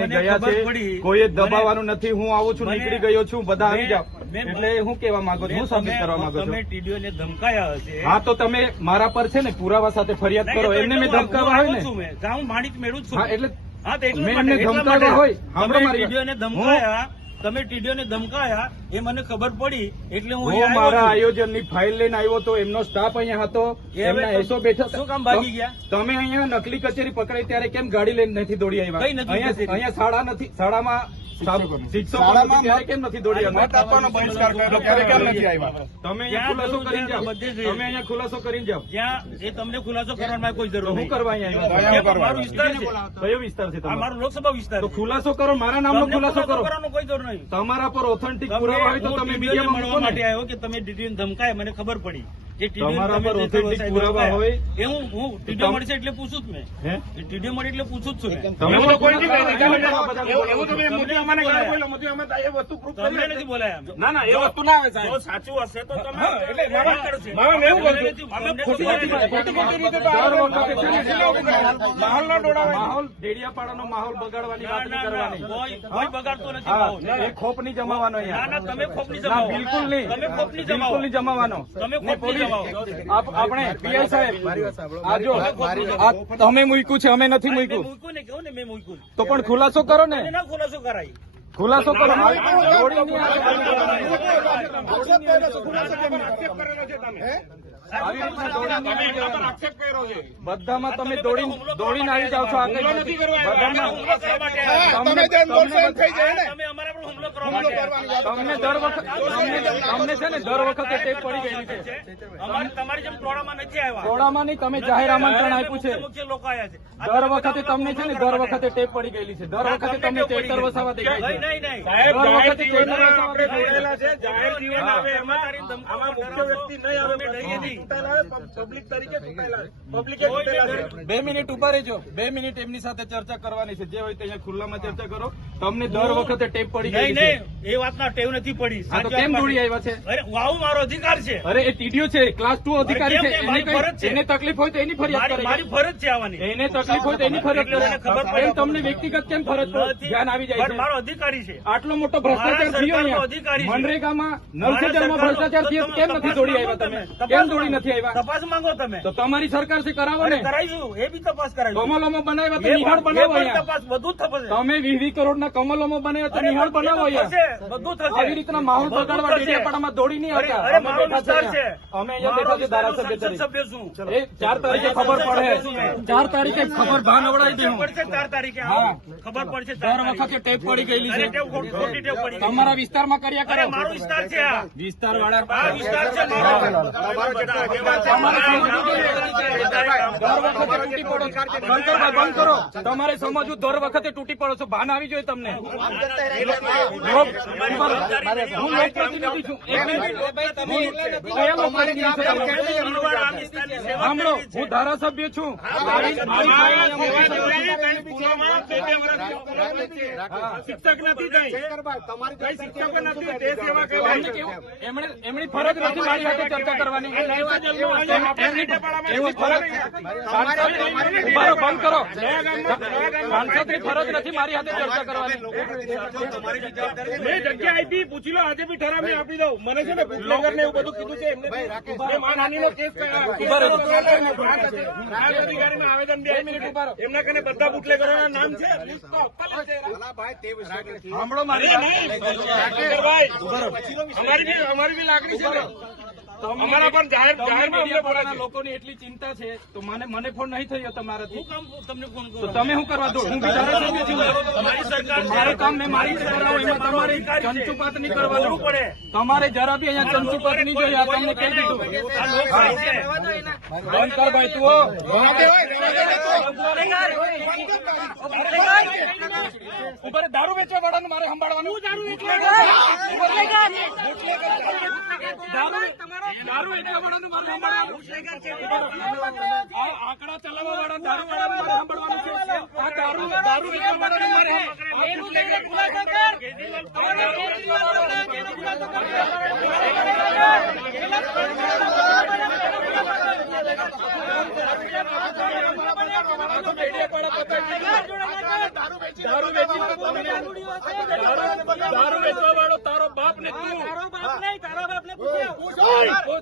લઈને ગયા છે. પડી. કોઈ દબાવવાનું નથી હું આવું છું નીકળી ગયો છું બધા આવી જાઓ. એટલે હું કેવા માંગુ છું હું સાબિત કરવા માંગુ તમે છું ટીડીઓને ધમકાયા હશે. હા તો તમે મારા પર છે ને પુરાવા સાથે ફરિયાદ કરો એમને મેં ધમકાવા હું ને. હું માણિક મેળવું છું. એટલે મેં એમને ધમકાવ્યા હોય. હમણાં મારી ધમકાયા. તમે ટીડીઓને ધમકાયા એ મને ખબર પડી એટલે હું મારા આયોજનની ફાઇલ લઈને આવ્યો તો એમનો સ્ટાફ અહીંયા હતો એમના એસો બેઠા હતા. શું કામ ભાગી ગયા? તમે અહીંયા નકલી કચેરી પકડાઈ ત્યારે કેમ ગાડી લઈને નથી દોડી આવ્યા? અહીંયા? શાળા નથી શાળામાં શિક્ષકો શાળામાં નથી ત્યારે કેમ નથી દોડી મત આવ્યા આપવાનો બહિષ્કાર કર્યો ત્યારે કેમ નથી આવ્યા? તમે અહીંયા ખુલાસો કરીને જાઓ. તમને ખુલાસો કરવાની કોઈ જરૂર હું કરવા અહીંયા વિસ્તાર છે. કયો વિસ્તાર છે તમારો? મારો લોકસભા વિસ્તાર ખુલાસો કરો મારા નામનો ખુલાસો કરો. કરવાનો કોઈ જરૂર નહીં તમારા પર ઓથેન્ટિક પુરાવા હોય તો તમે મીડિયા મળવા માટે આવ્યો કે તમે ટીડીઓને ધમકાય મને ખબર પડી. તમારા તમે પર જે પુરાવા હોય. એ હું હું ટીડીઓ મળશે એટલે પૂછું જ મેં ટીડીઓ મળે એટલે પૂછું જ છું તમે તો કોઈ નથી ખુલાસો કહી કરો. દીધું. બધા એવું- એવું તમે મોદી અમાને બોલાયા. મોદી અમે એ વસ્તુ proof કરી નથી બોલાયા ના ના એ વસ્તુ ના આવે સાહેબ સાચું હશે તો તમે એટલે મારા- કરશે. મારા એવું તમને અમે ખોટી નથી નથી- ખોટી ખોટી રીતે તો દર આ વખતે છે ને જિલ્લા ઉભું કરે. માહોલ ન દોડાવે માહોલ દેડિયાપાડાનો માહોલ બગાડવાની વાત નહીં કરવાની કોઈ- બગાડતો નથી એ ખોપ નહીં જમાવાનો ના, ના, તમે ખોપ નહીં જમાવો. બિલકુલ નહીં તમે ખોપ નહીં જમાવો. બિલકુલ નહીં જમાવાનો તમે પોલીસ- આપણે પીઆઈ સાહેબ આ જો તમે મૂક્યું છે અમે નથી મૂક્યું. મૂક્યું ને કેવું ને મેં મૂક્યું? તો પણ ખુલાસો કરો ને ખુલાસો કરાય. ખુલાસો કરો. બધામાં તમે દોડીને દોડીને આવી જાઓ છો આ કઈ હુમલો નથી કરવા. બધામાં હુમલો કરવા માટે આવ્યા. તમને દર વખત તમને છે ને દર વખતે ટેપ પડી ગયેલી છે અમારે તમારી જેમ ટોળામાં નથી આવ્યા. ટોળામાં નહીં તમે જાહેર આમંત્રણ આપ્યું છે. મુખ્ય મુખ્ય લોકો આવ્યા છે. આ દર વખતે તમને છે ને દર વખતે ટેપ પડી ગયેલી છે. દર વખતે તમને ચેતર વસાવા દેખાય છે સાહેબ જાહેર જીવનમાં આપણે વસાવા છે જાહેર જીવન આવે એમાં આમાં મુખ્ય વ્યક્તિ નહીં આવે અમે ડરીએ નહીં. ચૂંટાયેલા આવે, પબ્લિક તરીકે પબ્લિકે બે મિનિટ ઊભા રહેજો. બે મિનિટ એમની સાથે ચર્ચા કરવાની છે. જે હોય તે અહીંયા ખુલ્લામાં ચર્ચા કરો. તમને દર વખતે ટેપ પડી નહીં નહીં. એ વાતના ટેવ નથી પડી. તો કેમ દોડી આવ્યા છે? અરે વાવ મારો અધિકાર છે. અરે એ ટીડીઓ છે. ક્લાસ ટુ અધિકારી છે. એને ફરજ છે. એને તકલીફ હોય તો એની ફરિયાદ મારી મારી ફરજ છે આવવાની. એને તકલીફ હોય તો એની ફરિયાદ ખબર પડે. તમને વ્યક્તિગત કેમ ફરજ ધ્યાન આવી જાય મારો અધિકારી છે. આટલો મોટો ભ્રષ્ટાચાર થયો અધિકારી અહીંયા. મનરેગામાં નલ સે મારા જલમાં સરકારનો- ભ્રષ્ટાચાર થયો કેમ નથી દોડી આવ્યા તમે? કેમ દોડી નથી આવ્યા? તપાસ માંગો તમે. તો તમારી સરકારથી કરાવો ને. કરાવીશું એ બી તપાસ કરાવી કમલોમાં બનાવ્યા તો નિહાળ બનાવો તપાસ બધું થશે. તમે વીસ વીસ કરોડ ના કમલોમાં બનાવ્યા તો નિહાળ બનાવો અહીંયા. બધું થશે. આવી રીતના માહોલ બગાડવા. ડેડિયાપાડામાં દોડી નહીં આવતા. અમે અહીંયા બેઠા છે ધારાસભ્ય તરીકે. છું. એ ચાર તારીખે ખબર પડે. ચાર તારીખે ખબર ભાન અવડાવી દે ચાર તારીખે. ખબર પડશે ચાર વખતે ટેપ પડી ગયેલી છે. તમારા વિસ્તારમાં કર્યા કરે કરો. મારો વિસ્તાર છે વિસ્તાર વાળા વિસ્તાર છે દર વખતે તૂટી પડો. બંધ બંધ કરો. તમારે સમજવું દર વખતે તૂટી પડો છો. ભાન આવી જોઈએ તમને. હું લોકપ્રતિનિધિ છું? સાંભળો હું ધારાસભ્ય છું. શિક્ષક નથી નથી? એમણે એમની ફરજ નથી મારી સાથે ચર્ચા કરવાની. એમની એવું ફરજ રહો, બંધ કરો. સાંસદની ફરજ નથી મારી હાથે ચર્ચા કરવાની. મેં જગ્યા આપી પૂછી લો આજે બી ઠરાવી આપી દઉં. મને છે ને બુટલેગર ને એવું બધું કીધું છે એમને કેસ આવેદન બી. એમના કને બધા બુટલેગરોના નામ છે. સાંભળો મારી અમારી બી અમારી બી લાગણી છે અમારા પણ જાહેર. લોકોની એટલી ચિંતા છે તો મને મને ફોન નહીં થયો તમારાથી. હું તમને ફોન તો તમે શું કરવા દો? હું છું સરકાર. કામ મેં મારી એમાં તમારે ચંચુપાત નહીં કરવાનું પડે. તમારે જરા બી અહીંયા ચંચુપાત નહીં જોઈએ આ તમને કહી દીધું. બંધ કર ભાઈ તું. ઉપર દારૂ વેચવા વાળાનું મારે સંભાળવાનું. દારૂ આંકડા ચલાવવા વાળા દારૂ વાળાનું મારે સંભાળવાનું છે. આ દારૂ દારૂ વેચવા વાળાનું મારે દારૂ વેચી દારૂ દારૂ વેચવા વાળો તારો બાપ ને તું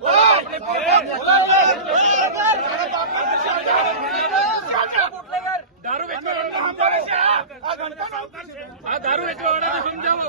દારૂ વેચવા વાળાને સમજાવો છે આ. આ દારૂ વેચવા વાળાને સમજાવો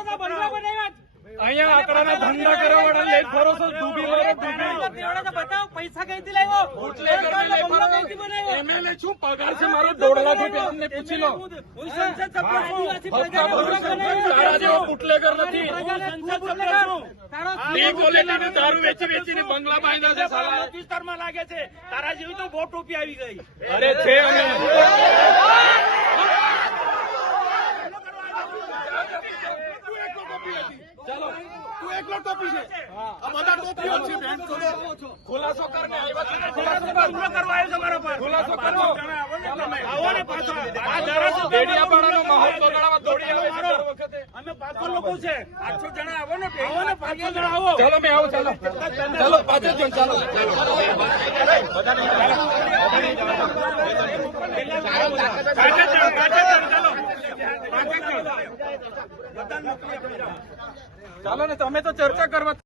અહીંયા આંકડાના ધંધા કરવા વાળા લેખ ભરોસો ડૂબી મરો ડૂબી પૈસા કઈથી લાવ્યો એમએલએ શું પગાર છે? મારો દોઢ લાખ રૂપિયા અમને પૂછી લો. ભરું છું. તારા જેવો બુટલેગર નથી. ડી ક્વોલિટી નું દારૂ વેચી વેચીને બંગલા બાંધ્યા છે સાલા. વિસ્તારમાં લાગે છે. તારા જેવી તો બહુ ટોપી આવી ગઈ. અરે છે અમે ચાલો તું એકલો ટોપી છે આ બધા ટોપીઓ છે બેન ખુલાસો કરને આવ્યા છે ને ખુલાસો કર. હુમલો કરવા આવ્યો છે મારા કરો આવો ને પાછો. આ ધારાસભ્ય ડેડિયાપાડાનો માહોલ બગાડવા દોડી આવે છે દર વખતે અમે પાંચસો લોકો છે આઠસો જણા આવો ને આવો ને પાંચસો જણા આવો. ચાલો મેં આવું ચાલો. ચાલો પાછળ જો ચાલો. પાછળ જાઓ, પાછળ જાઓ, ચાલો ચાલો ને તમે તો ચર્ચા કરવા